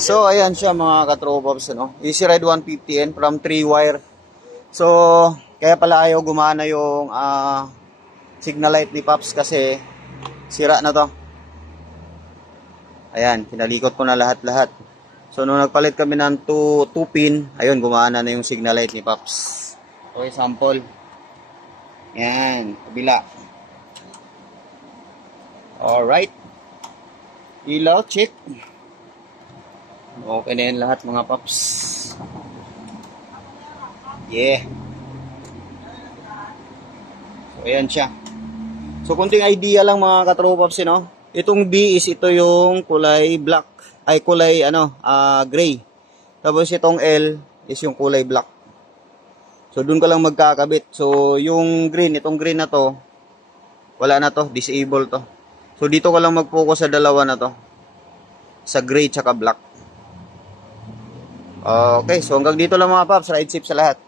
So, ayan siya mga katropops, ano? Easy Ride 150N from 3 wire. So, kaya pala ayaw gumana yung signal light ni Pops kasi sira na to. Ayan, pinalikot ko na lahat-lahat. So, nung nagpalit kami ng 2 pin, ayun, gumana na yung signal light ni Pops. Okay, sample. Ayan, kabila. Alright. Ilaw, check. Okay na yan lahat mga Pops. Yeah. So, ayan siya. So, kunting idea lang mga katropops, no? Itong B is ito yung kulay black. Ay, kulay, gray. Tapos itong L is yung kulay black. So, dun ka lang magkakabit. So, yung green, itong green na to, wala na to, disable to. So, dito ka lang mag-focus sa dalawa na to. Sa gray tsaka black. Okay, so hanggang dito lang mga Pops. Ride safe sa lahat.